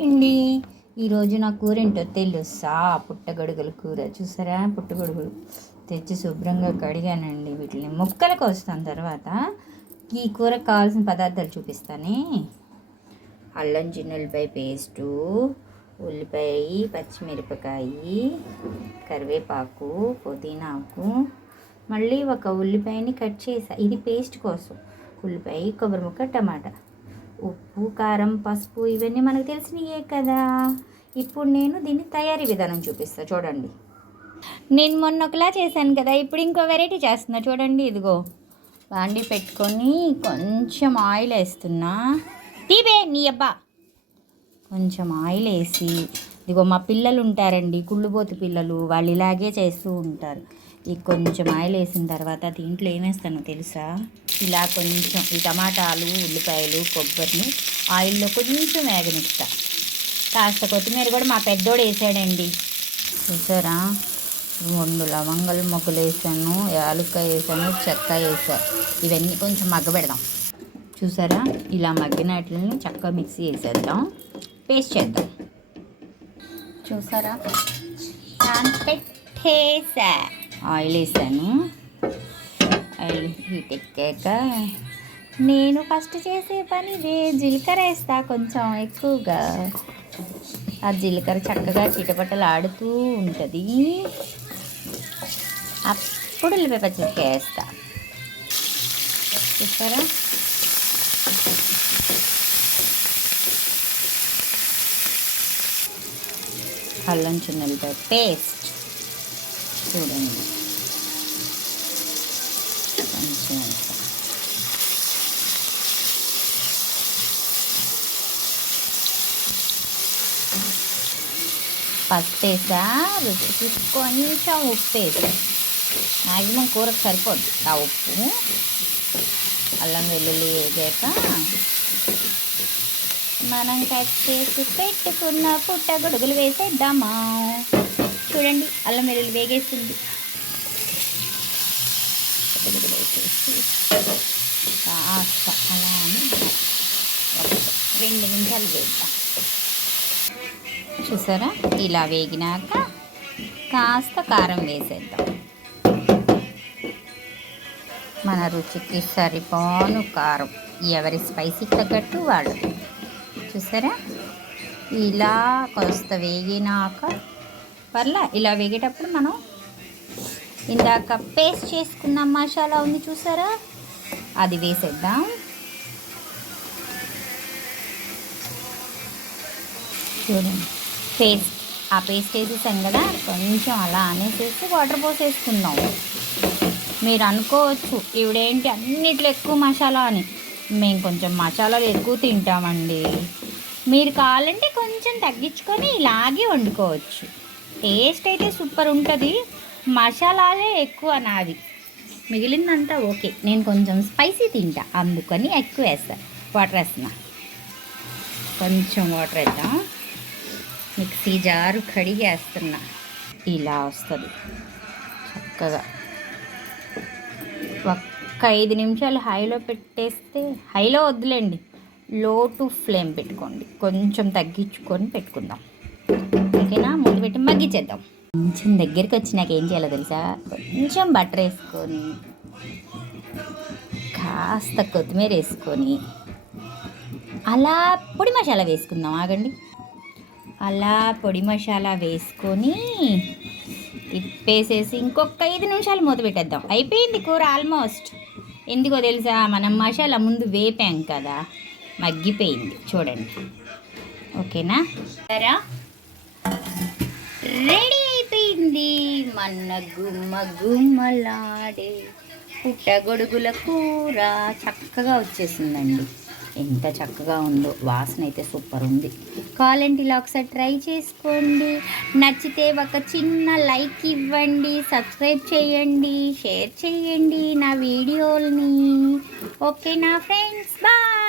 Hi అండి. ఈరోజు నా కూర ఏంటో తెలుసా? పుట్టగొడుగుల కూర. చూసారా? పుట్టగొడుగులు తెచ్చి శుభ్రంగా కడిగానండి. వీటిని ముక్కలు కోస్తాను తర్వాత. ఈ కూరకు కావాల్సిన పదార్థాలు చూపిస్తానే. అల్లం చిన్నుల్లిపాయ పేస్టు, ఉల్లిపాయ, పచ్చిమిరపకాయ, కరివేపాకు, పుదీనాకు, మళ్ళీ ఒక ఉల్లిపాయని కట్ చేసా. ఇది పేస్ట్ కోసం. ఉల్లిపాయ, కొబ్బరి ముక్క, టమాటా, ఉప్పు, కారం, పసుపు ఇవన్నీ మనకు తెలిసినయే కదా. ఇప్పుడు నేను దీన్ని తయారీ విధానం చూపిస్తాను చూడండి. నేను మొన్న ఒకలా చేశాను కదా, ఇప్పుడు ఇంకో వెరైటీ చేస్తున్నా చూడండి. ఇదిగో బాండి పెట్టుకొని కొంచెం ఆయిల్ వేస్తున్నా. తీబే నీ అబ్బా. కొంచెం ఆయిల్ వేసి, ఇదిగో మా పిల్లలు ఉంటారండి, కుళ్ళుబోతు పిల్లలు, వాళ్ళు ఇలాగే చేస్తూ ఉంటారు. ఈ కొంచెం ఆయిల్ వేసిన తర్వాత దీంట్లో ఏమేస్తానో తెలుసా? ఇలా కొంచెం ఈ టమాటాలు, ఉల్లిపాయలు, కొబ్బరిని ఆయిల్లో కొంచెం వేగనిస్తా. కాస్త కొత్తిమీర కూడా మా పెద్దోడు వేసాడండి. చూసారా? 2 లవంగాలు మొగ్గలు వేసాను, యాలక్కాయ వేసాను, చెక్క వేసాను. ఇవన్నీ కొంచెం మగ్గబెడదాం. చూసారా? ఇలా మగ్గిన వాటిని చక్కగా మిక్సీ వేసేద్దాం, పేస్ట్ చేద్దాం. చూసారా? పెట్టేసా. ఆయిల్ వేసాను. ఆయిల్ హీట్ ఎక్కాక నేను ఫస్ట్ చేసే పని ఇదే. జీలకర్ర వేస్తా కొంచెం ఎక్కువగా. ఆ జీలకర్ర చక్కగా చిటపటలు ఆడుతూ ఉంటుంది. అప్పుడు ఉల్లిపాయ పచ్చిమిరపకాయ వేస్తా. చూసారా? అల్లం చిన్నుల్లిపాయ పేస్ట్ చూడండి. కొంచెం పసుపు వేసా, రుచికి కొంచెం ఉప్పు వేసా. మ్యాక్సిమం కూరకు సరిపోద్ది ఆ ఉప్పు. అల్లం వెల్లుల్లి వేగాక మనం కట్ చేసి పెట్టుకున్న పుట్టగొడుగులు వేసేద్దామా. చూడండి, అల్లం వెల్లుల్లి వేగేస్తుంది. పుట్టగొడుగులు వేసేసి కాస్త అలా అని 2 నిమిషాలు వేద్దాం. చూసారా? ఇలా వేగినాక కాస్త కారం వేసేద్దాం. మన రుచికి సరిపోను కారం, ఎవరి స్పైసీకి తగ్గట్టు వాడు. చూసారా? ఇలా కాస్త వేగినాక ఇలా వేగేటప్పుడు మనం ఇందాక పేస్ట్ చేసుకున్న మసాలా ఉంది చూసారా, అది వేసేద్దాం. చూడండి, ఆ పేస్ట్ వేసేసాం కదా, కొంచెం అలా అనేసేసి వాటర్ పోసేసుకుందాం. మీరు అనుకోవచ్చు ఇవిడేంటి అన్నిట్లో ఎక్కువ మసాలా అని. మేము కొంచెం మసాలాలు ఎక్కువ తింటామండి. మీరు కావాలంటే కొంచెం తగ్గించుకొని ఇలాగే వండుకోవచ్చు. టేస్ట్ అయితే సూపర్ ఉంటుంది. మసాలాలే ఎక్కువ నాది, మిగిలిందంతా ఓకే. నేను కొంచెం స్పైసీ తింటా, అందుకని ఎక్కువ వేస్తాను. వాటర్ వేస్తున్నా. కొంచెం వాటర్ వేద్దాం. Mixie jar కడిగేస్తున్నా. ఇలా వస్తుంది చక్కగా. ఒక్క 5 నిమిషాలు హైలో పెట్టేస్తే, హైలో వద్దులేండి, లో టు ఫ్లేమ్ పెట్టుకోండి. కొంచెం తగ్గించుకొని పెట్టుకుందాం, ఓకేనా? ముందు పెట్టి మగ్గించేద్దాం. కొంచెం దగ్గరికి వచ్చి నాకు ఏం చేయాలో తెలుసా? కొంచెం బటర్ వేసుకొని, కాస్త కొత్తిమీర వేసుకొని, అలా పొడి మసాలా వేసుకుందాం. ఆగండి. అలా పొడి మసాలా వేసుకొని తిప్పేసేసి ఇంకొక 5 నిమిషాలు మూత పెట్టేద్దాం. అయిపోయింది కూర ఆల్మోస్ట్. ఎందుకో తెలుసా? మనం మసాలా ముందు వేపాం కదా, మగ్గిపోయింది. చూడండి, ఓకేనా? సరే, రెడీ అయిపోయింది మన గుమ్మ గుమ్మలాడే పుట్టగొడుగుల కూర. చక్కగా వచ్చేసిందండి. ఎంత చక్కగా ఉందో, వాసన అయితే సూపర్ ఉంది. కావాలంటే ఇలా ఒకసారి ట్రై చేసుకోండి. నచ్చితే ఒక చిన్న లైక్ ఇవ్వండి, సబ్స్క్రైబ్ చేయండి, షేర్ చేయండి నా వీడియోల్ని. ఓకేనా ఫ్రెండ్స్? బాయ్.